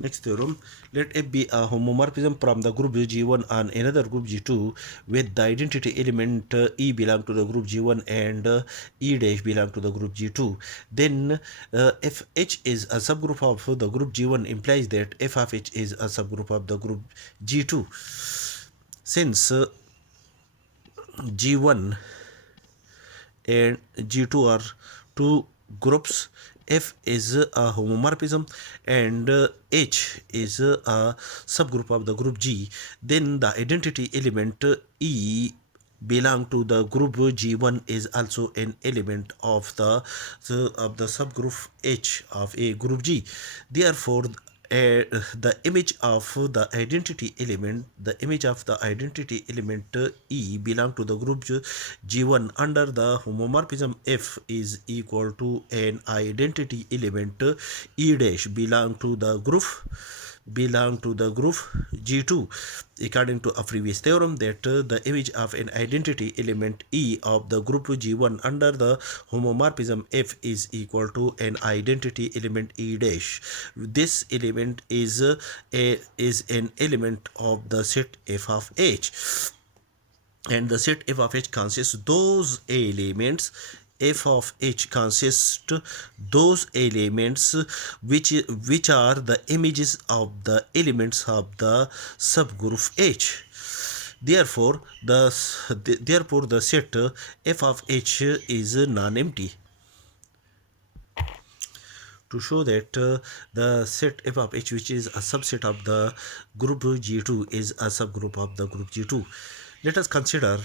Next theorem, let F be a homomorphism from the group G1 and another group G2 with the identity element E belong to the group G1 and E dash belong to the group G2. Then if H is a subgroup of the group G1 implies that F of H is a subgroup of the group G2. Since G1 and G2 are two groups, F is a homomorphism and H is a subgroup of the group G, then the identity element E belong to the group G1 is also an element of the subgroup H of a group G. Therefore the image of the identity element E belong to the group G1 under the homomorphism F is equal to an identity element E dash belong to the group G2, according to a previous theorem that the image of an identity element E of the group G1 under the homomorphism F is equal to an identity element E dash. This element is an element of the set F of H, and the set F of H consists those elements which are the images of the elements of the subgroup H. Therefore the set F of H is non-empty. To show that the set F of H, which is a subset of the group G2, is a subgroup of the group G2, let us consider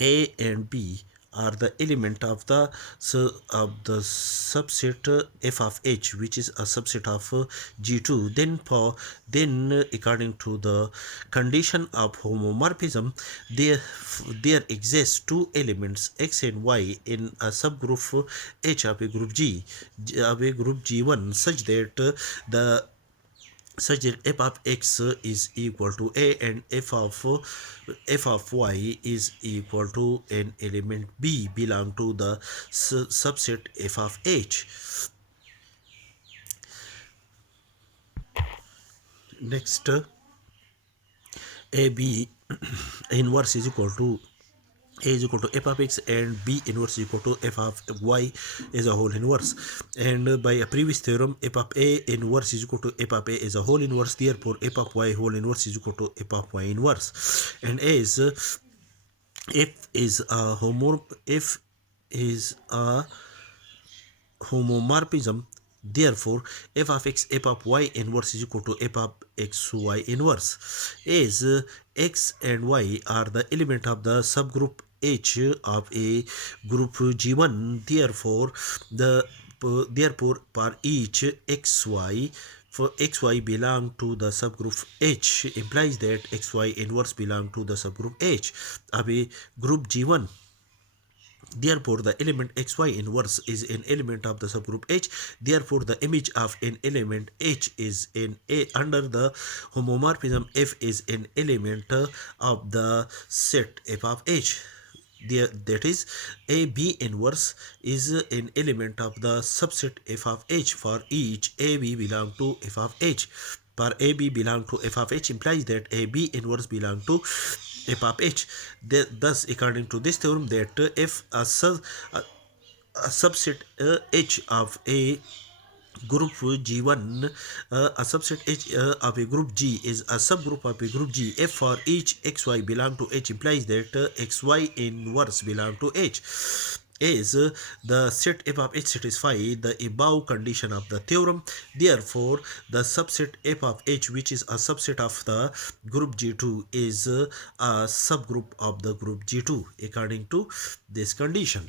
A and B are the element of the subset F of H, which is a subset of G2. Then according to the condition of homomorphism, there exist two elements X and Y in a subgroup H of a group G1 such that F of X is equal to A and F of Y is equal to an element B belong to the subset F of H. Next, AB inverse is equal to A is equal to F of X and B inverse is equal to F of Y is a whole inverse. And by a previous theorem, F of A inverse is equal to F of A is a whole inverse. Therefore, F of Y whole inverse is equal to F of Y inverse. And F is a homomorphism. Therefore, F of X, F of Y inverse is equal to F of X, Y inverse. As X and Y are the element of the subgroup H of a group G1, therefore for each XY, for XY belong to the subgroup H implies that XY inverse belong to the subgroup H of a group G1. Therefore, the element XY inverse is an element of the subgroup H. Therefore, the image of an element H is in A under the homomorphism F is an element of the set F of H. That is, AB inverse is an element of the subset F of H for each AB belong to F of H. For AB belong to F of H implies that AB inverse belong to F of H. Thus, according to this theorem, that F a subset H of a group G1, a subset H of a group G is a subgroup of a group G. F for each XY belong to H implies that XY inverse belong to H. Is the set F of H satisfy the above condition of the theorem. Therefore, the subset F of H, which is a subset of the group G2, is a subgroup of the group G2 according to this condition.